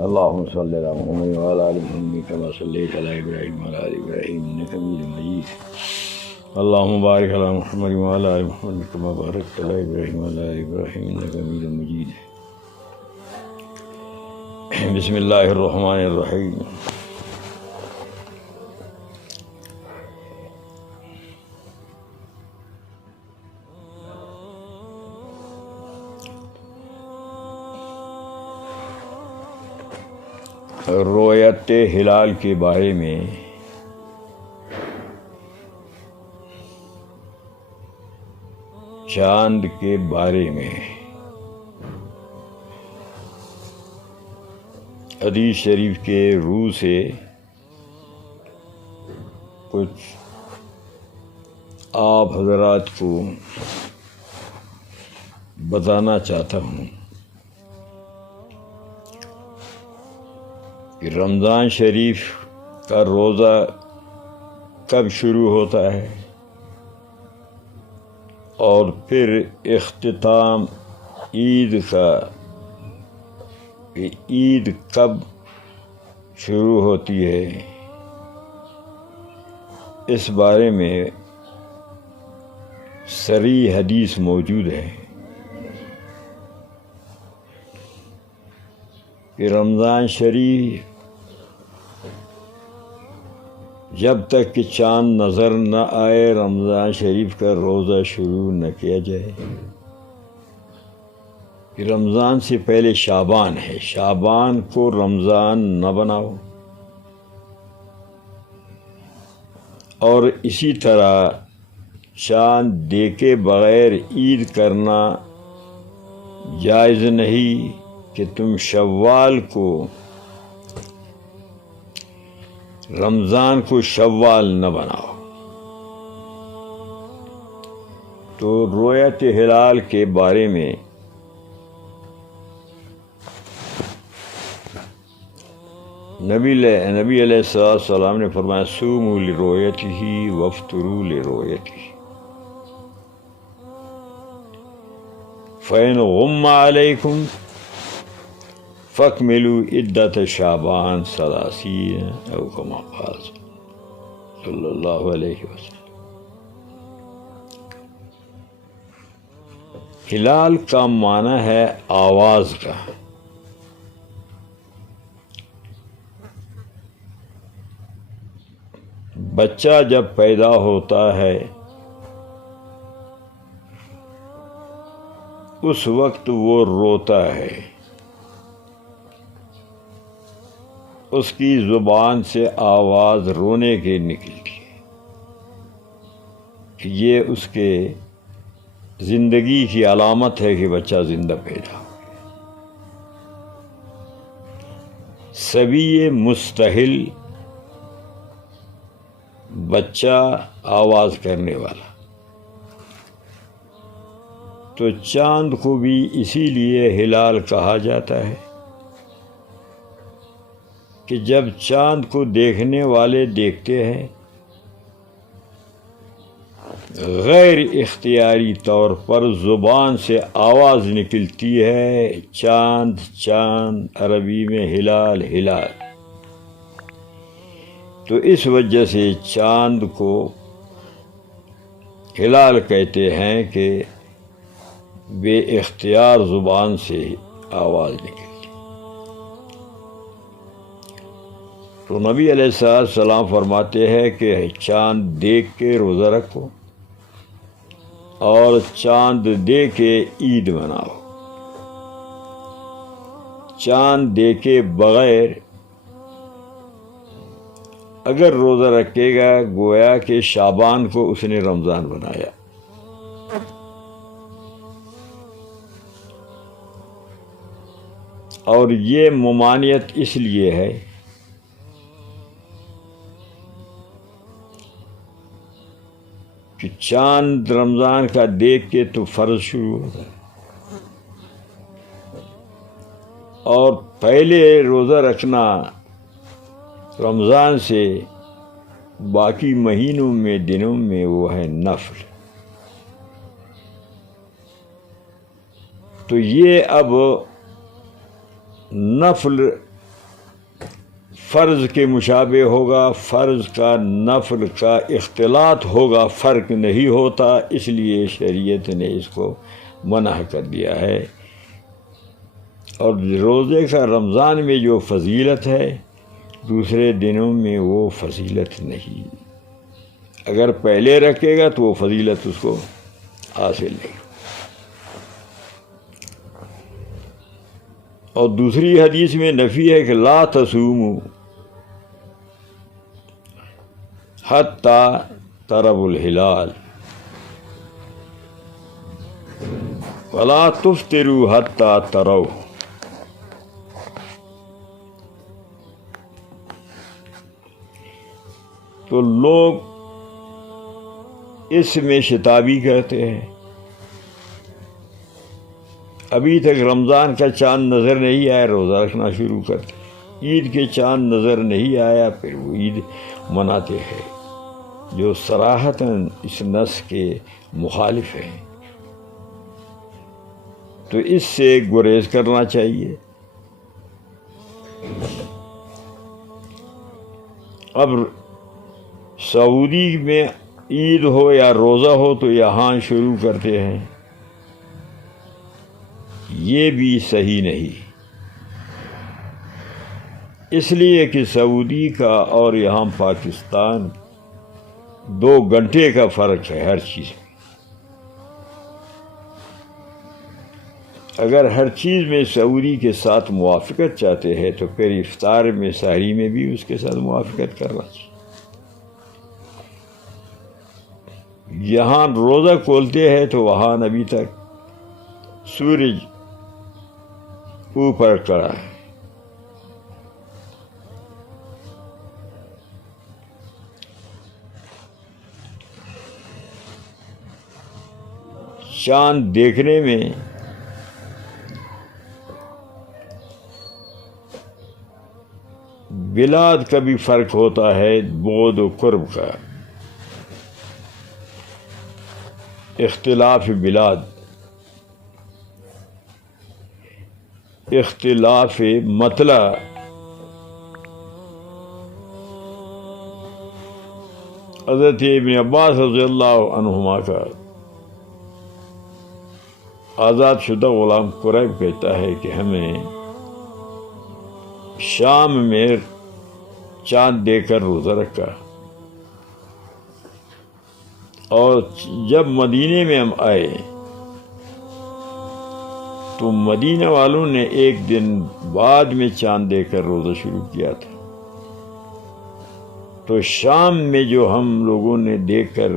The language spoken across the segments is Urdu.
اللهم صل على محمد وعلى ال محمد كما صليت على ابراهيم وعلى ال ابراهيم انك حميد مجيد. اللهم بارك على محمد وعلى ال محمد كما باركت على ابراهيم وعلى ال ابراهيم انك حميد مجيد. بسم الله الرحمن الرحيم. رویت ہلال کے بارے میں چاند کے بارے میں حدیث شریف کے روح سے کچھ آپ حضرات کو بتانا چاہتا ہوں کہ رمضان شریف کا روزہ کب شروع ہوتا ہے اور پھر اختتام عید کا کہ عید کب شروع ہوتی ہے، اس بارے میں صریح حدیث موجود ہے کہ رمضان شریف جب تک کہ چاند نظر نہ آئے رمضان شریف کا روزہ شروع نہ کیا جائے. کہ رمضان سے پہلے شعبان ہے، شعبان کو رمضان نہ بناؤ. اور اسی طرح چاند دیکھے بغیر عید کرنا جائز نہیں کہ تم شوال کو رمضان کو شوال نہ بناؤ. تو رویت ہلال کے بارے میں نبی علیہ السلام نے فرمایا صوموا لرؤیتہ وافطروا لرؤیتہ فإن غم علیکم فاکملوا عدۃ شعبان 30 او کما قال صلی اللہ علیہ وسلم. ہلال کا معنی ہے آواز کا. بچہ جب پیدا ہوتا ہے اس وقت وہ روتا ہے، اس کی زبان سے آواز رونے کی نکلتی ہے کہ یہ اس کے زندگی کی علامت ہے کہ بچہ زندہ پیدا ہو. صبی مستحل بچہ آواز کرنے والا. تو چاند کو بھی اسی لیے ہلال کہا جاتا ہے کہ جب چاند کو دیکھنے والے دیکھتے ہیں غیر اختیاری طور پر زبان سے آواز نکلتی ہے چاند چاند، عربی میں ہلال ہلال. تو اس وجہ سے چاند کو ہلال کہتے ہیں کہ بے اختیار زبان سے آواز نکلتی. تو نبی علیہ السلام فرماتے ہیں کہ چاند دیکھ کے روزہ رکھو اور چاند دیکھ کے عید مناؤ. چاند دیکھے بغیر اگر روزہ رکھے گا گویا کہ شعبان کو اس نے رمضان بنایا. اور یہ ممانعت اس لیے ہے کہ چاند رمضان کا دیکھ کے تو فرض شروع ہوتا ہے اور پہلے روزہ رکھنا رمضان سے باقی مہینوں میں دنوں میں وہ ہے نفل. تو یہ اب نفل فرض کے مشابہ ہوگا، فرض کا نفل کا اختلاط ہوگا، فرق نہیں ہوتا، اس لیے شریعت نے اس کو منع کر دیا ہے۔ اور روزے کا رمضان میں جو فضیلت ہے دوسرے دنوں میں وہ فضیلت نہیں، اگر پہلے رکھے گا تو وہ فضیلت اس کو حاصل نہیں۔ اور دوسری حدیث میں نفی ہے کہ لا تصوموا حتی تروا الہلال ولا تفطروا حتی تروا۔ تو لوگ اس میں شتابی کرتے ہیں، ابھی تک رمضان کا چاند نظر نہیں آیا روزہ رکھنا شروع کرتے، عید کے چاند نظر نہیں آیا پھر وہ عید مناتے ہیں، جو صراحتاً اس نص کے مخالف ہیں۔ تو اس سے گریز کرنا چاہیے۔ اب سعودی میں عید ہو یا روزہ ہو تو یہاں شروع کرتے ہیں، یہ بھی صحیح نہیں، اس لیے کہ سعودی کا اور یہاں پاکستان 2 گھنٹے کا فرق ہے ہر چیز میں۔ اگر ہر چیز میں سعودی کے ساتھ موافقت چاہتے ہیں تو پھر افطار میں سحری میں بھی اس کے ساتھ موافقت کرنا چاہیے۔ یہاں روزہ کھولتے ہیں تو وہاں ابھی تک سورج اوپر کھڑا ہے، چاند دیکھنے میں بلاد کا بھی فرق ہوتا ہے، بعد و قرب کا، اختلاف بلاد، اختلاف مطلع، حضرت ابن عباس رضی اللہ عنہما کا آزاد شدہ غلام قریب کہتا ہے کہ ہمیں شام میں چاند دیکھ کر روزہ رکھا، اور جب مدینے میں ہم آئے تو مدینہ والوں نے ایک دن بعد میں چاند دیکھ کر روزہ شروع کیا تھا، تو شام میں جو ہم لوگوں نے دیکھ کر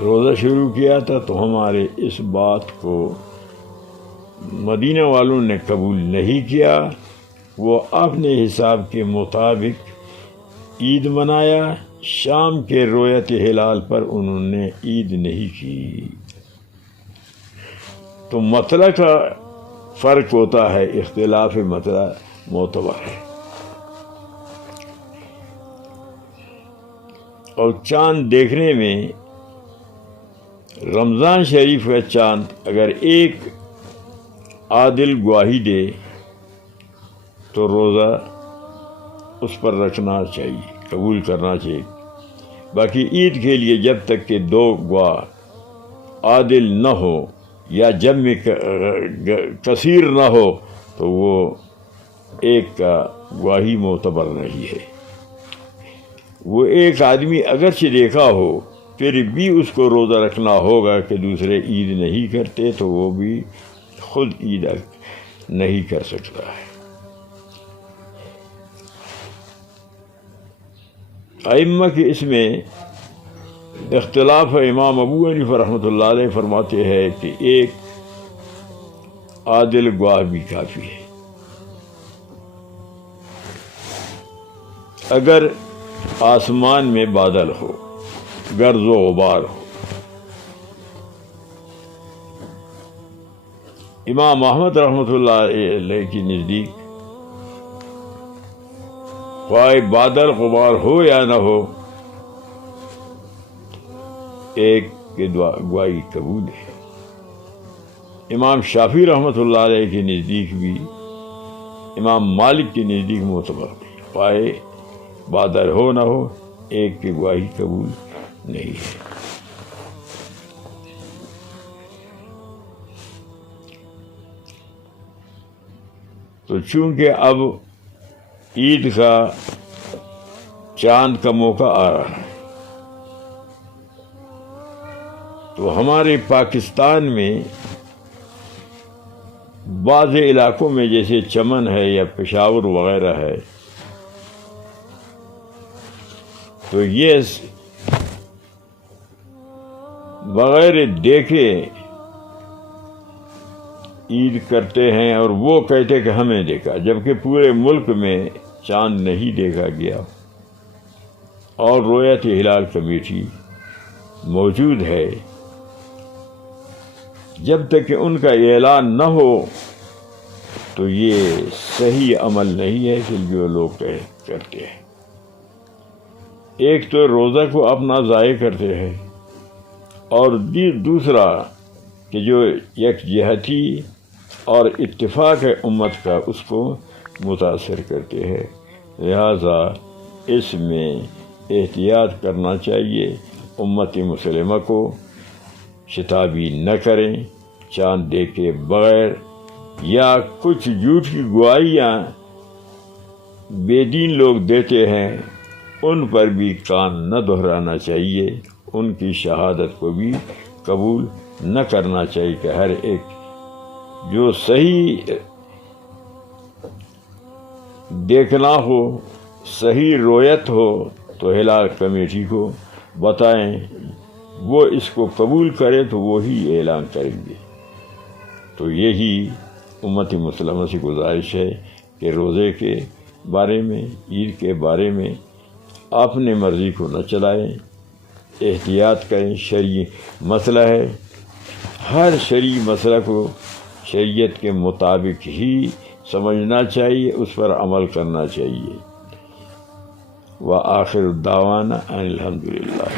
روزہ شروع کیا تھا تو ہمارے اس بات کو مدینہ والوں نے قبول نہیں کیا، وہ اپنے حساب کے مطابق عید منایا، شام کے رویت ہلال پر انہوں نے عید نہیں کی۔ تو مطلع کا فرق ہوتا ہے، اختلاف مطلع معتبر ہے۔ اور چاند دیکھنے میں رمضان شریف کا چاند اگر ایک عادل گواہی دے تو روزہ اس پر رکھنا چاہیے، قبول کرنا چاہیے۔ باقی عید کے لیے جب تک کہ 2 گواہ عادل نہ ہو یا جمع کثیر نہ ہو تو وہ ایک کا گواہی معتبر نہیں ہے۔ وہ ایک آدمی اگرچہ دیکھا ہو پھر بھی اس کو روزہ رکھنا ہوگا کہ دوسرے عید نہیں کرتے تو وہ بھی خود عید نہیں کر سکتا ہے۔ ائمہ کے اس میں اختلاف ہے۔ امام ابو حنیفہ رحمۃ اللہ علیہ فرماتے ہیں کہ ایک عادل گواہ بھی کافی ہے، اگر آسمان میں بادل ہو، گرد و غبار ہو۔ امام احمد رحمۃ اللہ علیہ کی نزدیک خواہ بادل غبار ہو یا نہ ہو، ایک کی گواہی قبول ہے۔ امام شافعی رحمۃ اللہ علیہ کے نزدیک بھی، امام مالک کے نزدیک معتبر ہے۔ پائے، بادل ہو نہ ہو، ایک کی گواہی قبول نہیں ہے۔ تو چونکہ اب عید کا چاند کا موقع آ رہا ہے، تو ہمارے پاکستان میں بعض علاقوں میں جیسے چمن ہے یا پشاور وغیرہ ہے، تو یہ بغیر دیکھے عید کرتے ہیں، اور وہ کہتے کہ ہمیں دیکھا، جبکہ پورے ملک میں چاند نہیں دیکھا گیا، اور رؤیت ہلال کمیٹی موجود ہے۔ جب تک کہ ان کا اعلان نہ ہو تو یہ صحیح عمل نہیں ہے کہ جو لوگ کرتے ہیں۔ ایک تو روزہ کو اپنا ضائع کرتے ہیں، اور دوسرا کہ جو یکجہتی اور اتفاق ہے امت کا، اس کو متاثر کرتے ہیں۔ لہذا اس میں احتیاط کرنا چاہیے، امت مسلمہ کو شتابی نہ کریں چاند دیکھے بغیر، یا کچھ جھوٹ کی گواہیاں بے دین لوگ دیتے ہیں ان پر بھی کان نہ دہرانا چاہیے، ان کی شہادت کو بھی قبول نہ کرنا چاہیے کہ ہر ایک جو صحیح دیکھنا ہو، صحیح رؤیت ہو تو ہلال کمیٹی کو بتائیں، وہ اس کو قبول کرے تو وہی اعلان کریں گے۔ تو یہی امت مسلمہ سے گزارش ہے کہ روزے کے بارے میں، عید کے بارے میں اپنے مرضی کو نہ چلائیں، احتیاط کریں۔ شرعی مسئلہ ہے، ہر شرعی مسئلہ کو شریعت کے مطابق ہی سمجھنا چاہیے، اس پر عمل کرنا چاہیے۔ وآخر الدعوانا ان الحمد للہ۔